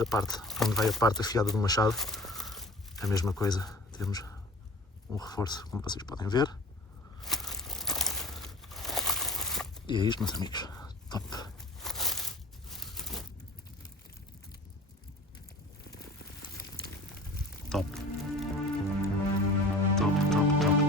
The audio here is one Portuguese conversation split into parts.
esta parte, onde vai a parte afiada do machado, é a mesma coisa. Temos um reforço, como vocês podem ver. E é isto, meus amigos. Top. Top. Top, top, top.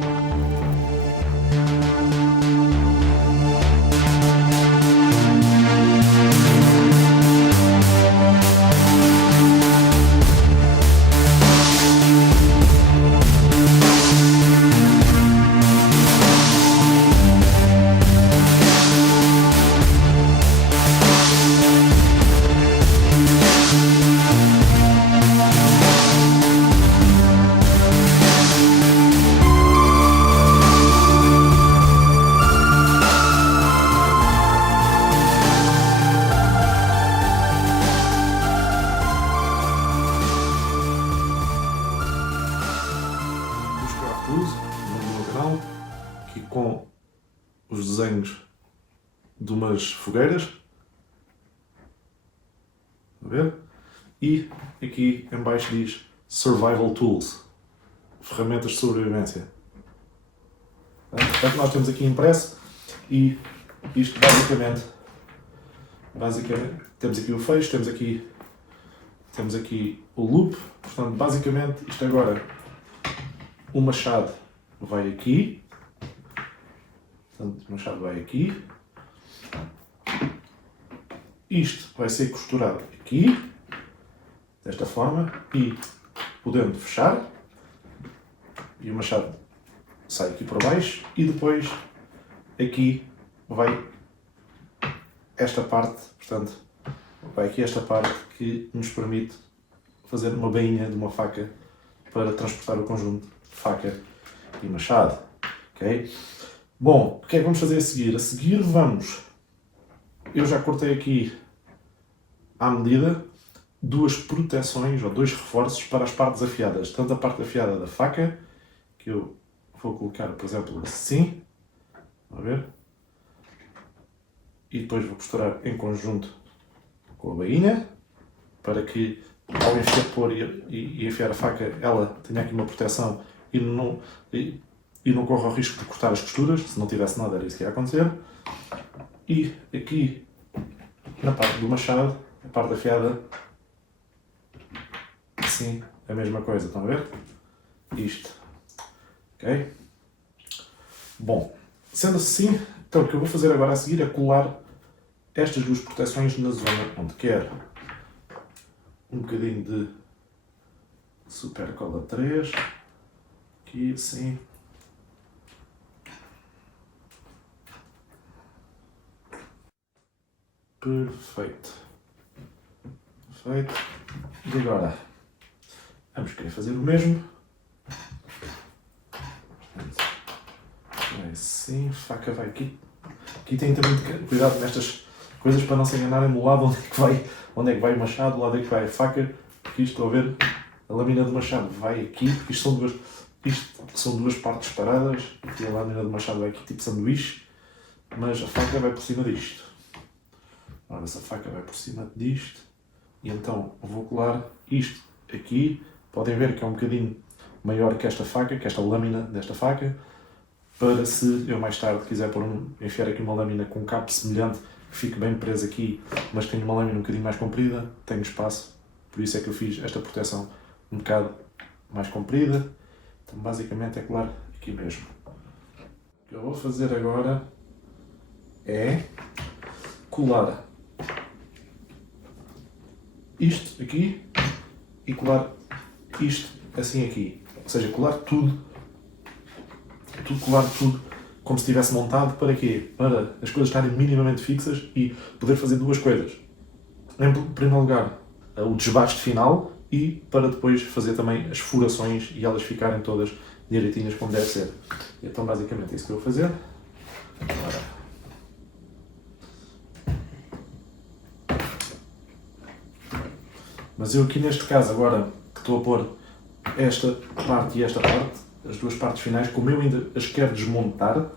Aqui com os desenhos de umas fogueiras, a ver? E aqui em baixo diz Survival Tools, ferramentas de sobrevivência. Portanto, nós temos aqui impresso e isto basicamente temos aqui o fecho, temos aqui o loop. Portanto, basicamente isto agora, o machado vai aqui. Portanto, o machado vai aqui. Isto vai ser costurado aqui, desta forma, e podendo fechar. E o machado sai aqui por baixo e depois aqui vai esta parte, portanto, vai aqui esta parte que nos permite fazer uma bainha de uma faca para transportar o conjunto de faca e machado. Ok? Bom, o que é que vamos fazer a seguir? A seguir eu já cortei aqui à medida duas proteções ou dois reforços para as partes afiadas. Tanto a parte afiada da faca, que eu vou colocar, por exemplo, assim, a ver? E depois vou costurar em conjunto com a bainha, para que ao pôr e enfiar a faca, ela tenha aqui uma proteção e não corra o risco de cortar as costuras. Se não tivesse nada, era isso que ia acontecer. E aqui, na parte do machado, a parte afiada, assim, a mesma coisa, estão a ver? Isto. Ok? Bom, sendo assim, então o que eu vou fazer agora a seguir é colar estas duas proteções na zona onde quero. Um bocadinho de Super Cola 3, aqui assim. Perfeito. Perfeito. E agora, vamos querer fazer o mesmo. Vai assim, a faca vai aqui. Aqui tem também cuidado nestas coisas para não se enganarem do lado onde é que vai o machado, do lado é que vai a faca. Porque isto, estão a ver, a lâmina do machado vai aqui, porque isto são duas partes separadas. E a lâmina do machado vai aqui tipo sanduíche, mas a faca vai por cima disto. Ora, essa faca vai por cima disto. E então vou colar isto aqui. Podem ver que é um bocadinho maior que esta faca, que esta lâmina desta faca, para se eu mais tarde quiser enfiar aqui uma lâmina com um cabo semelhante, que fique bem preso aqui, mas que tenha uma lâmina um bocadinho mais comprida, tenho espaço. Por isso é que eu fiz esta proteção um bocado mais comprida. Então basicamente é colar aqui mesmo. O que eu vou fazer agora é colar isto aqui e colar isto assim aqui. Ou seja, colar tudo como se estivesse montado. Para quê? Para as coisas estarem minimamente fixas e poder fazer duas coisas. Em primeiro lugar, o desbaste final, e para depois fazer também as furações e elas ficarem todas direitinhas como deve ser. Então basicamente é isso que eu vou fazer. Agora, mas eu aqui neste caso, agora que estou a pôr esta parte e esta parte, as duas partes finais, como eu ainda as quero desmontar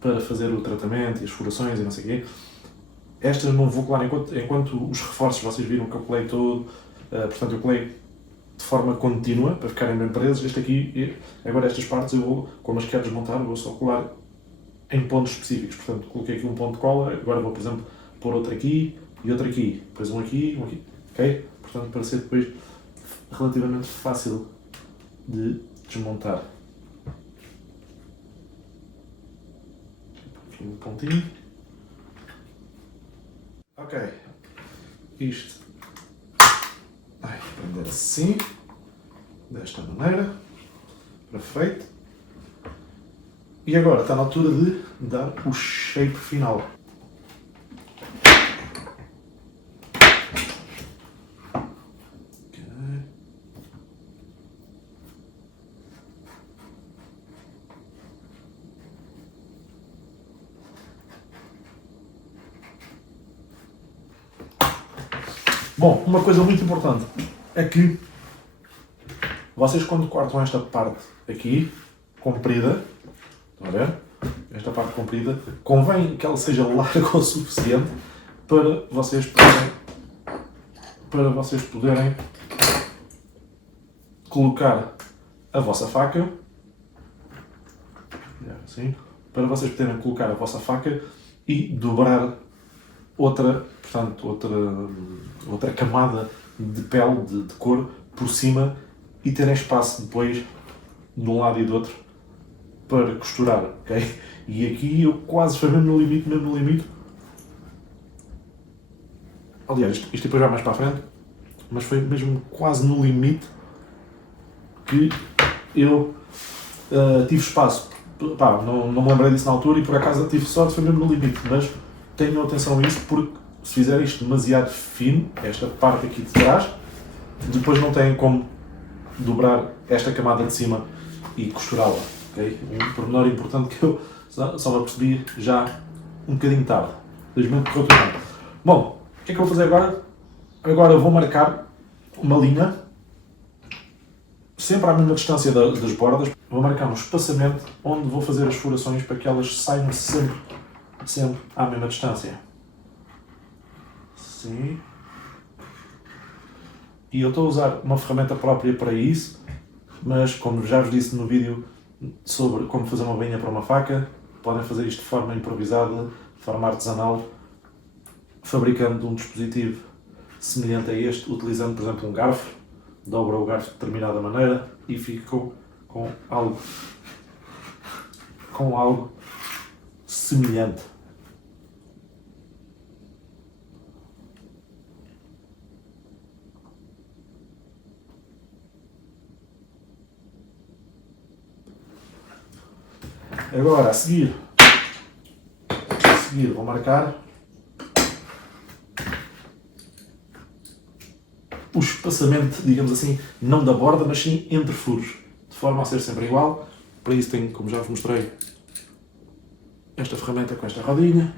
para fazer o tratamento e as furações e não sei o quê, Estas não vou colar enquanto os reforços, vocês viram que eu colei todo, portanto eu colei de forma contínua, para ficarem bem presos. Este aqui, agora estas partes eu vou, como as quero desmontar, vou só colar em pontos específicos. Portanto, coloquei aqui um ponto de cola, agora vou, por exemplo, pôr outro aqui e outro aqui, depois um aqui, ok? Portanto, para ser depois relativamente fácil de desmontar. Aqui um pontinho. Ok, isto vai prender assim, desta maneira, perfeito. E agora está na altura de dar o shape final. Bom, uma coisa muito importante é que vocês, quando cortam esta parte aqui, comprida, estão a ver? Esta parte comprida, convém que ela seja larga o suficiente para vocês poderem colocar a vossa faca, assim, para vocês poderem colocar a vossa faca e dobrar outra camada de pele, de couro, por cima e terem espaço depois, de um lado e do outro, para costurar, ok? E aqui eu quase foi mesmo no limite. Aliás, isto depois vai mais para a frente, mas foi mesmo quase no limite que eu tive espaço. Pá, não me lembrei disso na altura e por acaso tive sorte, foi mesmo no limite, mas tenham atenção a isso porque se fizer isto demasiado fino, esta parte aqui de trás, depois não têm como dobrar esta camada de cima e costurá-la, ok? Um pormenor importante que eu só me apercebi já um bocadinho tarde. Felizmente correu tudo bem. Bom, o que é que eu vou fazer agora? Agora vou marcar uma linha, sempre à mesma distância das bordas. Vou marcar um espaçamento onde vou fazer as furações para que elas saiam sempre à mesma distância. Sim. E eu estou a usar uma ferramenta própria para isso, mas como já vos disse no vídeo sobre como fazer uma bainha para uma faca, podem fazer isto de forma improvisada, de forma artesanal, fabricando um dispositivo semelhante a este, utilizando, por exemplo, um garfo, dobra o garfo de determinada maneira e ficam com algo semelhante. Agora, a seguir vou marcar o espaçamento, digamos assim, não da borda, mas sim entre furos, de forma a ser sempre igual. Para isso tenho, como já vos mostrei, esta ferramenta com esta rodinha.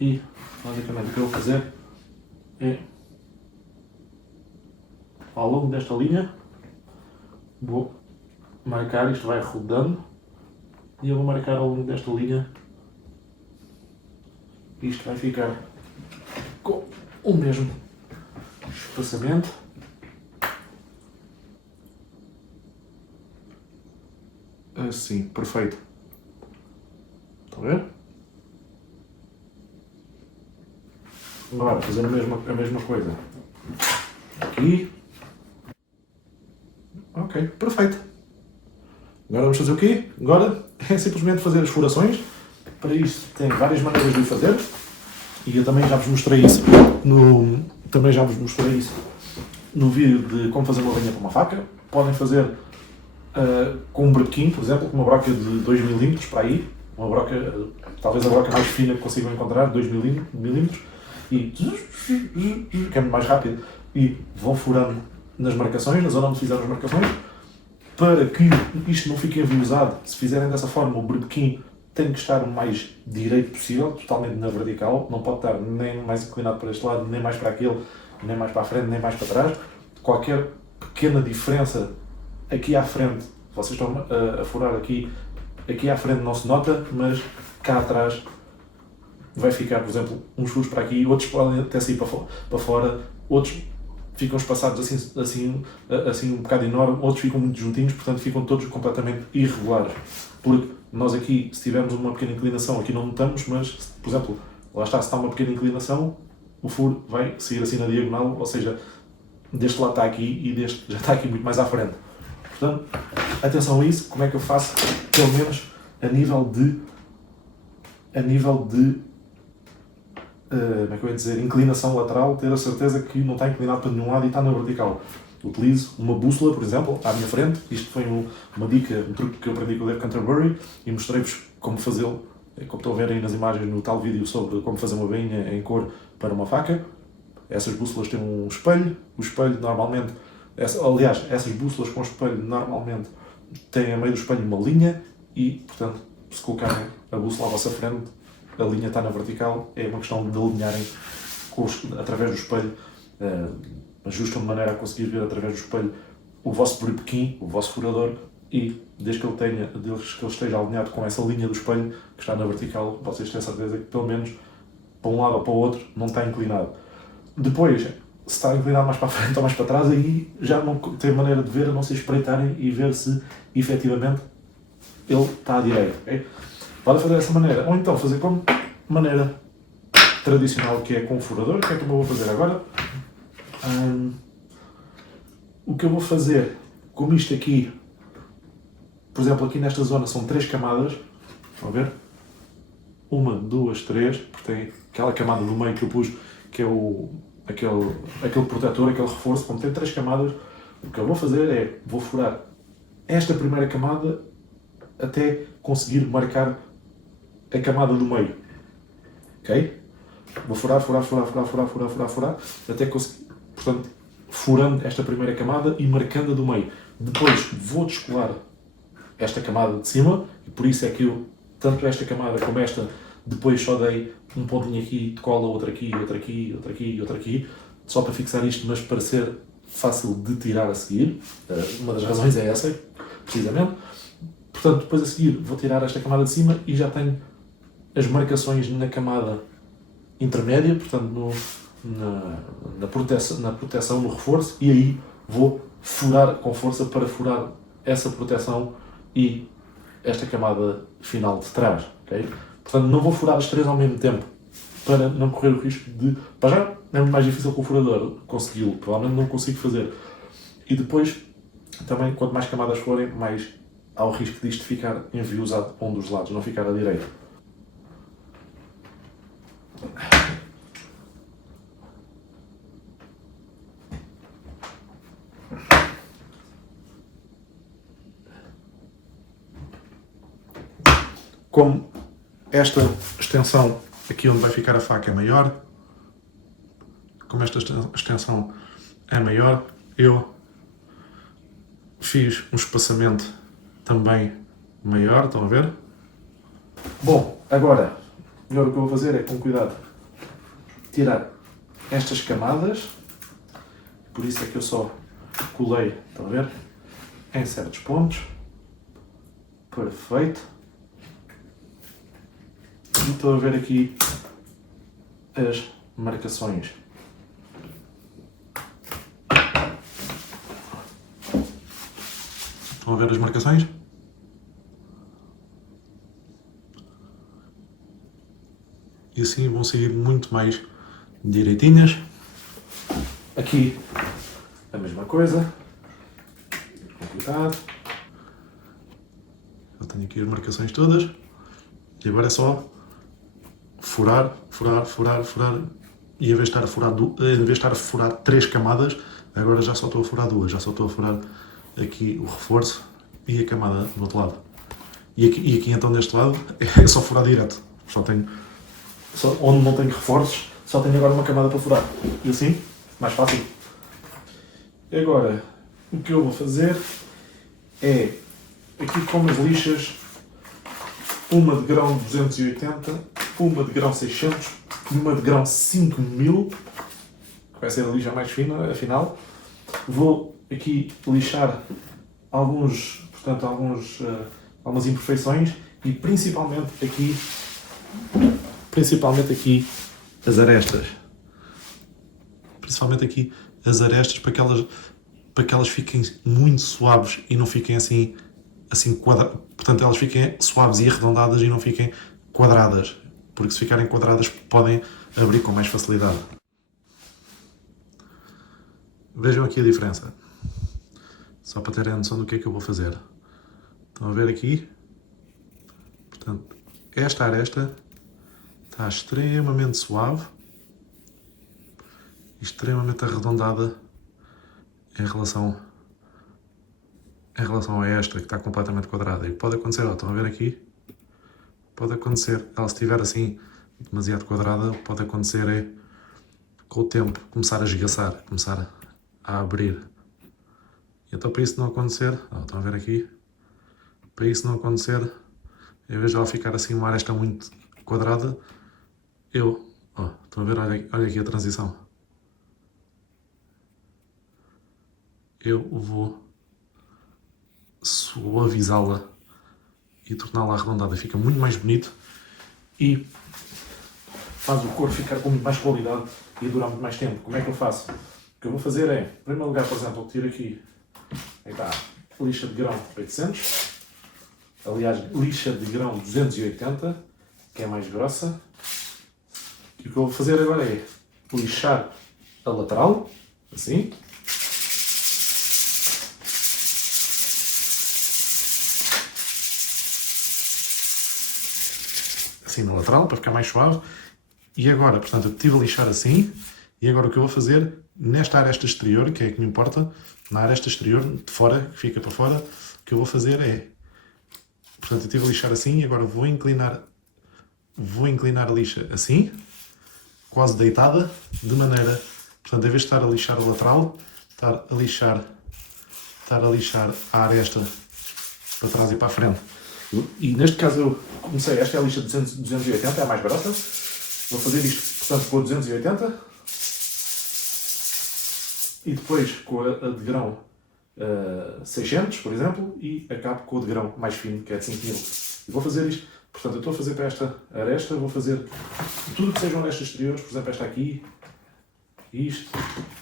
E, basicamente, o que eu vou fazer é, ao longo desta linha, vou marcar, isto vai rodando, e eu vou marcar ao longo desta linha, isto vai ficar com o mesmo espaçamento. Assim, perfeito. Estão a ver? Agora, fazer a mesma coisa aqui. Ok, perfeito. Agora vamos fazer o quê? Agora é simplesmente fazer as furações. Para isso tem várias maneiras de o fazer. E eu também já vos mostrei isso no vídeo de como fazer uma bainha para uma faca. Podem fazer com um brequim, por exemplo, com uma broca de 2 mm para aí. Uma broca, talvez a broca mais fina que consigam encontrar, 2 mm. E que é mais rápido. E vão furando nas marcações, na zona onde fizeram as marcações. Para que isto não fique enviosado, se fizerem dessa forma, o brequim tem que estar o mais direito possível, totalmente na vertical, não pode estar nem mais inclinado para este lado, nem mais para aquele, nem mais para a frente, nem mais para trás. Qualquer pequena diferença aqui à frente, vocês estão a furar aqui à frente não se nota, mas cá atrás vai ficar, por exemplo, uns furos para aqui, outros podem até sair para fora, outros ficam espaçados assim um bocado enorme, outros ficam muito juntinhos, portanto ficam todos completamente irregulares. Porque nós aqui, se tivermos uma pequena inclinação, aqui não notamos, mas, por exemplo, lá está, se está uma pequena inclinação, o furo vai sair assim na diagonal, ou seja, deste lado está aqui e deste já está aqui muito mais à frente. Portanto, atenção a isso, como é que eu faço, pelo menos a nível de como é que eu ia dizer, inclinação lateral, ter a certeza que não está inclinado para nenhum lado e está na vertical. Utilizo uma bússola, por exemplo, à minha frente. Isto foi uma dica, um truque que eu aprendi com o Dave Canterbury e mostrei-vos como fazê-lo, como estão a ver aí nas imagens no tal vídeo sobre como fazer uma bainha em cor para uma faca. Essas bússolas têm um espelho. O espelho normalmente, aliás, essas bússolas com espelho normalmente têm a meio do espelho uma linha e, portanto, se colocarem a bússola à vossa frente, a linha está na vertical, é uma questão de alinharem através do espelho, ajustam de maneira a conseguir ver através do espelho o vosso briquim, o vosso furador, e desde que ele esteja alinhado com essa linha do espelho que está na vertical, vocês têm certeza que pelo menos para um lado ou para o outro não está inclinado. Depois, se está inclinado mais para a frente ou mais para trás, aí já não tem maneira de ver, a não se espreitarem e ver se efetivamente ele está à direita. Okay? Pode fazer dessa maneira, ou então fazer como maneira tradicional, que é com o furador. O que é que eu vou fazer agora? O que eu vou fazer, como isto aqui, por exemplo, aqui nesta zona são 3 camadas, estão a ver? 1, 2, 3, porque tem aquela camada do meio que eu pus, que é aquele protetor, aquele reforço, como tem 3 camadas, o que eu vou fazer é, vou furar esta primeira camada até conseguir marcar a camada do meio, ok? Vou furar, até conseguir, portanto, furando esta primeira camada e marcando a do meio. Depois vou descolar esta camada de cima, e por isso é que eu, tanto esta camada como esta, depois só dei um pontinho aqui de cola, outro aqui, outro aqui, outro aqui, outro aqui, só para fixar isto, mas para ser fácil de tirar a seguir. Uma das razões é essa, precisamente. Portanto, depois a seguir vou tirar esta camada de cima e já tenho as marcações na camada intermédia, portanto na proteção, no reforço, e aí vou furar com força para furar essa proteção e esta camada final de trás. Okay? Portanto, não vou furar as 3 ao mesmo tempo para não correr o risco de... Para já é muito mais difícil com o furador consegui-lo, provavelmente não consigo fazer. E depois, também, quanto mais camadas forem, mais há o risco disto ficar enviosado a um dos lados, não ficar à direita. Como esta extensão aqui onde vai ficar a faca é maior, como esta extensão é maior, eu fiz um espaçamento também maior, estão a ver? Bom, agora o que eu vou fazer é, com cuidado, tirar estas camadas, por isso é que eu só colei, estão a ver? Em certos pontos. Perfeito. E estou a ver aqui as marcações. Estão a ver as marcações? E assim vão sair muito mais direitinhas. Aqui a mesma coisa. Com cuidado. Eu tenho aqui as marcações todas. E agora é só furar. E em vez de estar a furar 3 camadas, agora já só estou a furar 2. Já só estou a furar aqui o reforço e a camada do outro lado. E aqui então deste lado é só furar direto. Onde não tenho reforços, só tenho agora uma camada para furar. E assim, mais fácil. E agora, o que eu vou fazer é, aqui com as lixas, uma de grão 280, uma de grão 600 e uma de grão 5000, que vai ser a lixa mais fina, afinal. Vou aqui lixar algumas imperfeições e principalmente aqui principalmente aqui as arestas. Principalmente aqui as arestas para que elas fiquem muito suaves e não fiquem assim quadradas. Portanto, elas fiquem suaves e arredondadas e não fiquem quadradas. Porque se ficarem quadradas podem abrir com mais facilidade. Vejam aqui a diferença. Só para terem a noção do que é que eu vou fazer. Estão a ver aqui? Portanto, esta aresta está extremamente suave e extremamente arredondada em relação a esta que está completamente quadrada. E pode acontecer, estão a ver aqui? Pode acontecer, ela se estiver assim demasiado quadrada, pode acontecer é com o tempo começar a esgaçar, começar a abrir. E então para isso não acontecer, estão a ver aqui? Para isso não acontecer, em vez de ela ficar assim uma aresta muito quadrada, estão a ver, olha aqui a transição. Eu vou suavizá-la e torná-la arredondada. Fica muito mais bonito e faz o couro ficar com muito mais qualidade e durar muito mais tempo. Como é que eu faço? O que eu vou fazer é, em primeiro lugar, por exemplo, eu tiro aqui, aí está, lixa de grão 800, aliás, lixa de grão 280, que é mais grossa. E o que eu vou fazer agora é lixar a lateral, assim. Assim na lateral, para ficar mais suave. E agora, portanto, eu estive a lixar assim. E agora o que eu vou fazer, nesta aresta exterior, que é a que me importa, na aresta exterior, de fora, que fica para fora, o que eu vou fazer é, portanto, eu estive a lixar assim e agora vou inclinar a lixa assim, quase deitada, de maneira, portanto, em vez de estar a lixar a lateral, estar a lixar a aresta para trás e para a frente. E neste caso eu comecei, esta é a lixa de 280, é a mais barata. Vou fazer isto, portanto, com a 280 e depois com a de grão 600, por exemplo, e acabo com a de grão mais fino, que é de 5000. E vou fazer isto, portanto, eu estou a fazer para esta aresta, vou fazer tudo que sejam arestas exteriores, por exemplo, esta aqui, isto,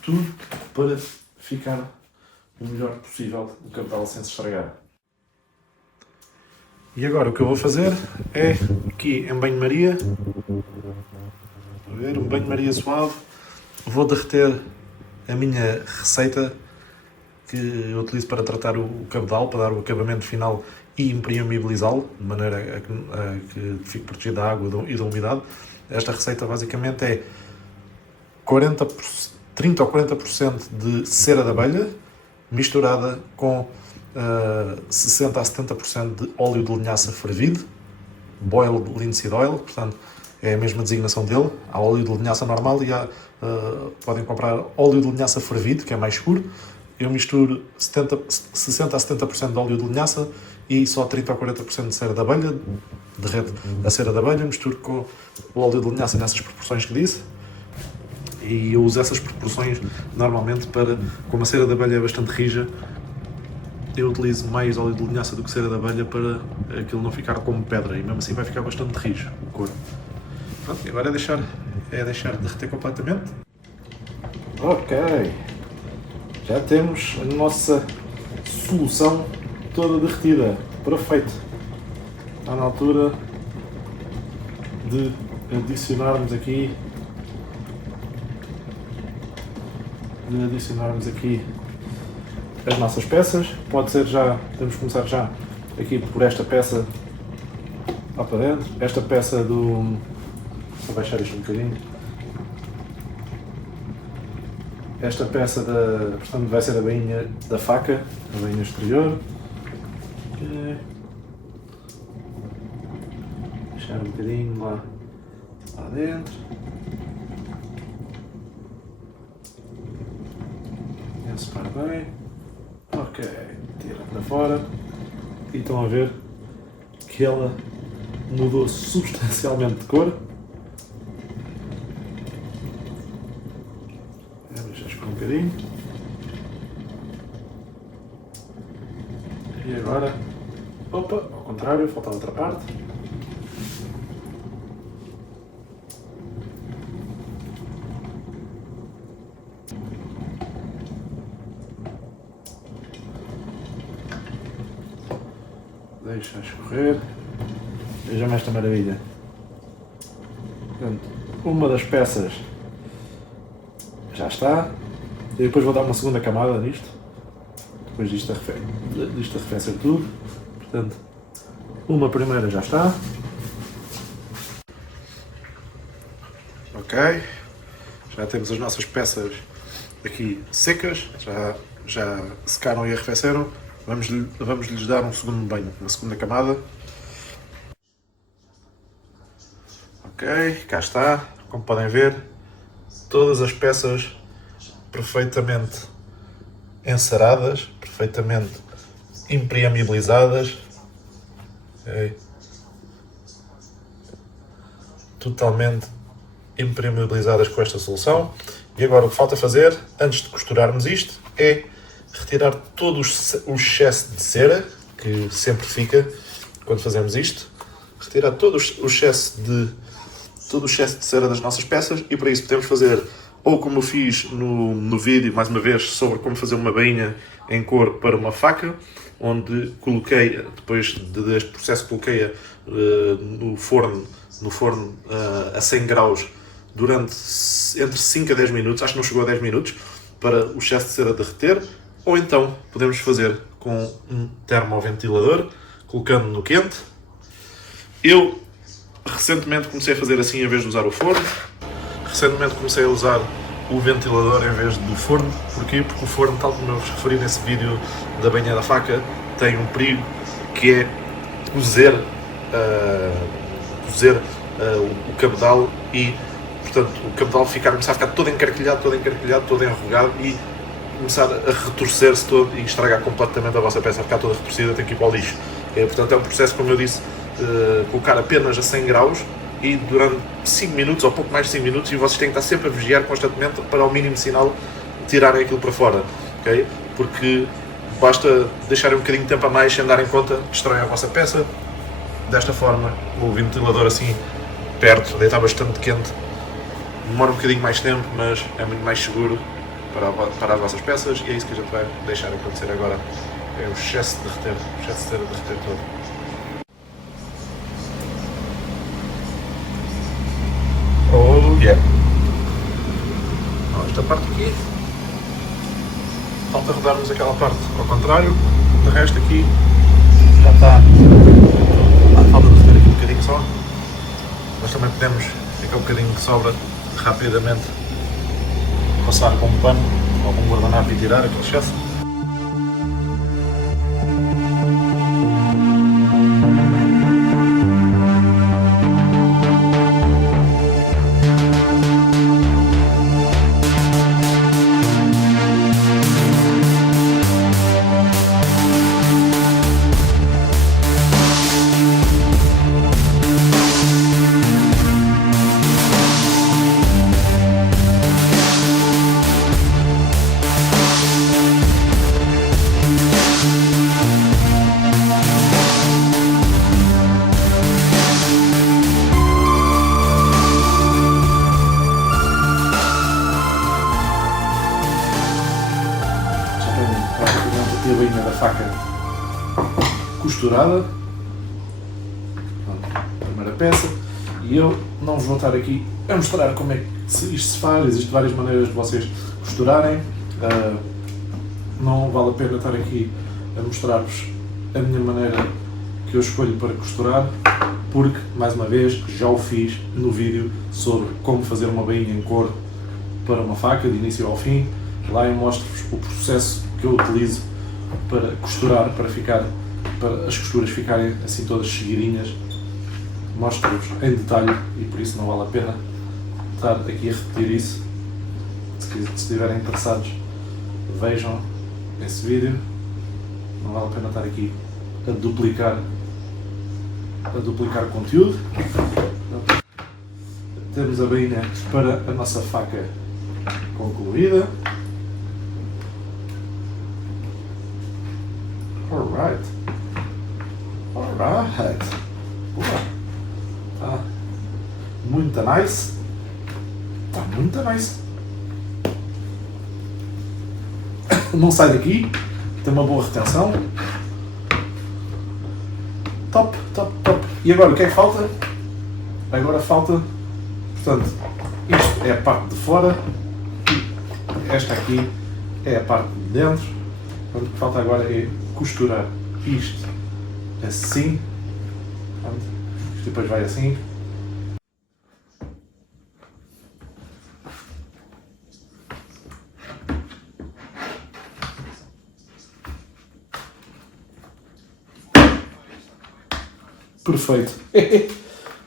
tudo para ficar o melhor possível o cabedal sem se estragar. E agora o que eu vou fazer é, aqui em banho-maria, um banho-maria suave, vou derreter a minha receita que eu utilizo para tratar o cabedal, para dar o acabamento final e impermeabilizá-lo, de maneira a que fique protegido da água e da umidade. Esta receita basicamente é 30 ou 40% de cera de abelha, misturada com 60 a 70% de óleo de linhaça fervido, boiled linseed oil, portanto é a mesma designação dele. Há óleo de linhaça normal e podem comprar óleo de linhaça fervido, que é mais escuro. Eu misturo 60 a 70% de óleo de linhaça e só 30 ou 40% de cera de abelha, derreto a cera de abelha, misturo com o óleo de linhaça nessas proporções que disse. E eu uso essas proporções normalmente para, como a cera de abelha é bastante rija, eu utilizo mais óleo de linhaça do que cera de abelha para aquilo não ficar como pedra, e mesmo assim vai ficar bastante rijo o couro. Pronto, agora é deixar derreter completamente. Ok, já temos a nossa solução toda derretida, perfeito. Está na altura de adicionarmos aqui as nossas peças. Pode ser já, podemos começar já aqui por esta peça lá para dentro. Esta peça do... Vou baixar isto um bocadinho. Esta peça portanto, vai ser a bainha da faca, a bainha exterior. Deixar um bocadinho lá dentro. Separa bem. Ok, tira para fora. E estão a ver que ela mudou substancialmente de cor. Vou deixar esperar um bocadinho. E agora, opa, ao contrário, falta a outra parte. Deixa escorrer. Vejam esta maravilha. Portanto, uma das peças já está. E depois vou dar uma segunda camada nisto. Depois disto arrefecer tudo. Portanto, uma primeira já está. Ok. Já temos as nossas peças aqui secas. Já secaram e arrefeceram. Vamos lhes dar um segundo banho, uma segunda camada. Ok, cá está. Como podem ver, todas as peças perfeitamente enceradas, perfeitamente impermeabilizadas. Okay. Totalmente impermeabilizadas com esta solução. E agora o que falta fazer, antes de costurarmos isto, é retirar todo o excesso de cera, que sempre fica quando fazemos isto. Retirar todo o excesso de cera das nossas peças, e para isso podemos fazer, ou como eu fiz no vídeo, mais uma vez, sobre como fazer uma bainha em couro para uma faca, onde coloquei, depois deste processo, coloquei-a no forno a 100 graus durante entre 5 a 10 minutos, acho que não chegou a 10 minutos, para o excesso de cera derreter. Ou então podemos fazer com um termoventilador, colocando no quente. Eu recentemente comecei a fazer assim em vez de usar o forno. Recentemente comecei a usar o ventilador em vez do forno. Porquê? Porque o forno, tal como eu vos referi nesse vídeo da banha da faca, tem um perigo que é cozer o cabedal e, portanto, o cabedal começar a ficar todo encarquilhado, todo enrugado e começar a retorcer-se todo e estragar completamente a vossa peça, a ficar toda retorcida, tem que ir para o lixo. Portanto, é um processo, como eu disse, colocar apenas a 100 graus e durante 5 minutos ou pouco mais de 5 minutos, e vocês têm que estar sempre a vigiar constantemente para, ao mínimo sinal, tirarem aquilo para fora, ok? Porque basta deixarem um bocadinho de tempo a mais sem darem conta, destroem a vossa peça. Desta forma, o ventilador assim perto, deitar bastante quente, demora um bocadinho mais tempo, mas é muito mais seguro para as vossas peças, e é isso que a gente vai deixar acontecer agora. É o excesso de cera derreter todo. Oh yeah! Esta parte aqui, falta rodarmos aquela parte ao contrário, de resto aqui já está. Falta de derreter aqui um bocadinho só, mas também podemos, aquele bocadinho que sobra, rapidamente passar com um pano ou com um guardanapo e tirar aquele excesso. A bainha da faca costurada, primeira peça, e eu não vos vou estar aqui a mostrar como é que isto se faz. Existem várias maneiras de vocês costurarem, não vale a pena estar aqui a mostrar-vos a minha maneira que eu escolho para costurar, porque, mais uma vez, já o fiz no vídeo sobre como fazer uma bainha em couro para uma faca, de início ao fim. Lá eu mostro-vos o processo que eu utilizo para costurar, para as costuras ficarem assim todas seguidinhas. Mostro-vos em detalhe e por isso não vale a pena estar aqui a repetir isso. Se estiverem interessados, vejam esse vídeo. Não vale a pena estar aqui a duplicar o conteúdo. Temos a bainha para a nossa faca concluída. Alright. Boa. Tá muito nice. Não sai daqui. Tem uma boa retenção. Top, top, top. E agora o que é que falta? Agora falta, portanto, isto é a parte de fora e esta aqui é a parte de dentro. Portanto, o que falta agora é costurar isto assim. Portanto, isto depois vai assim. Perfeito.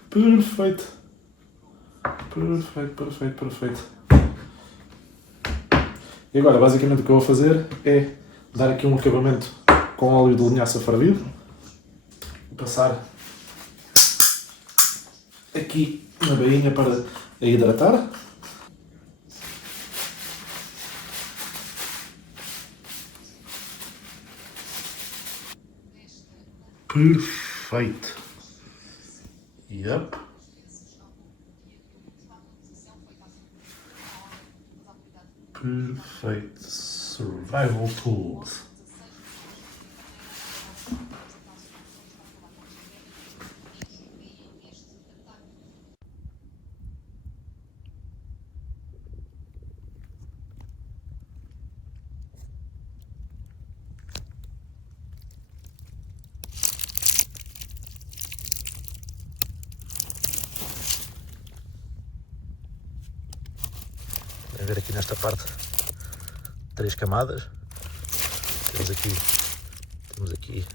Perfeito. Perfeito, perfeito, perfeito. E agora, basicamente, o que eu vou fazer é dar aqui um acabamento com óleo de linhaça fervido. Vou passar aqui na bainha para a hidratar. Perfeito. Yep. Perfeito. Survival Tools. Vamos ver aqui nesta parte 3 camadas. Temos aqui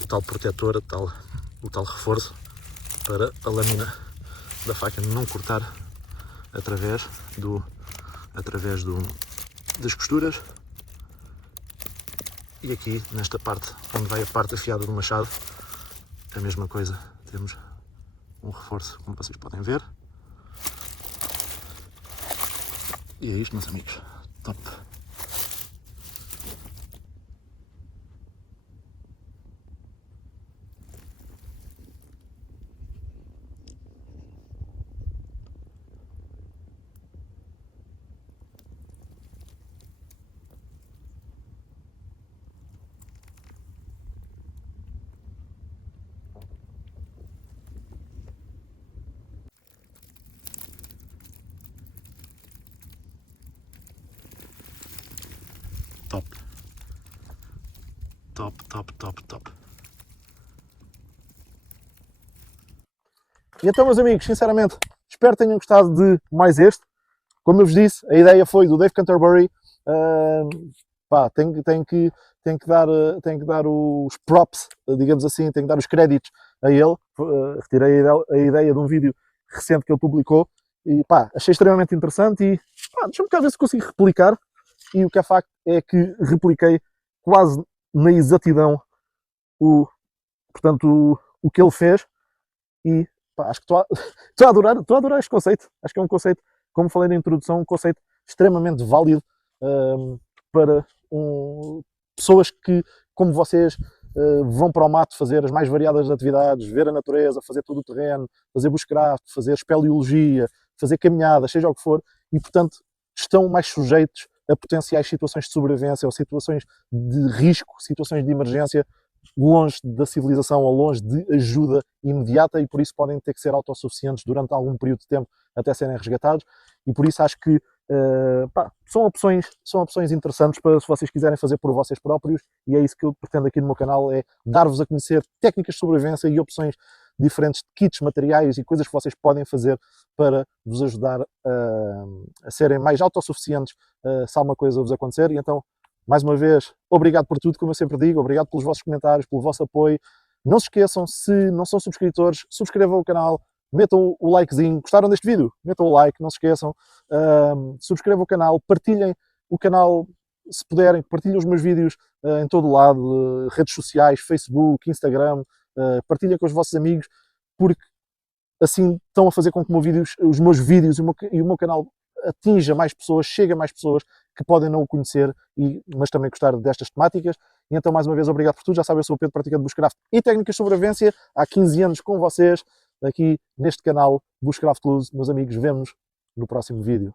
o tal protetor, o tal reforço para a lâmina da faca não cortar através das costuras. E aqui nesta parte onde vai a parte afiada do machado, a mesma coisa, temos um reforço, como vocês podem ver. E é isto, meus amigos. Top! Top! Top, top, top, top! E então, meus amigos, sinceramente, espero que tenham gostado de mais este. Como eu vos disse, a ideia foi do Dave Canterbury. Tenho que dar os props, digamos assim, tenho que dar os créditos a ele. Retirei a ideia de um vídeo recente que ele publicou e achei extremamente interessante e deixa-me cá ver se consigo replicar. E o que é facto é que repliquei quase na exatidão o que ele fez e acho que estou a adorar este conceito. Acho que é um conceito, como falei na introdução, um conceito extremamente válido para pessoas que, como vocês, vão para o mato fazer as mais variadas atividades, ver a natureza, fazer todo o terreno, fazer bushcraft, fazer espeleologia, fazer caminhadas, seja o que for, e portanto estão mais sujeitos a potenciais situações de sobrevivência ou situações de risco, situações de emergência, longe da civilização ou longe de ajuda imediata, e por isso podem ter que ser autossuficientes durante algum período de tempo até serem resgatados. E por isso acho que são opções interessantes para se vocês quiserem fazer por vocês próprios, e é isso que eu pretendo aqui no meu canal, é dar-vos a conhecer técnicas de sobrevivência e opções diferentes de kits, materiais e coisas que vocês podem fazer para vos ajudar a serem mais autossuficientes se alguma coisa vos acontecer. E então, mais uma vez, obrigado por tudo, como eu sempre digo, obrigado pelos vossos comentários, pelo vosso apoio. Não se esqueçam, se não são subscritores, subscrevam o canal, metam o likezinho. Gostaram deste vídeo? Metam o like, não se esqueçam. Subscrevam o canal, partilhem o canal, se puderem, partilhem os meus vídeos em todo o lado, redes sociais, Facebook, Instagram, partilhem com os vossos amigos, porque assim estão a fazer com que os meus vídeos e o meu canal atinja mais pessoas, chegue a mais pessoas que podem não o conhecer, mas também gostar destas temáticas. E então, mais uma vez, obrigado por tudo. Já sabem, eu sou o Pedro, praticante de Bushcraft e técnicas de sobrevivência. Há 15 anos com vocês, aqui neste canal Bushcraft Luz. Meus amigos, vemo-nos no próximo vídeo.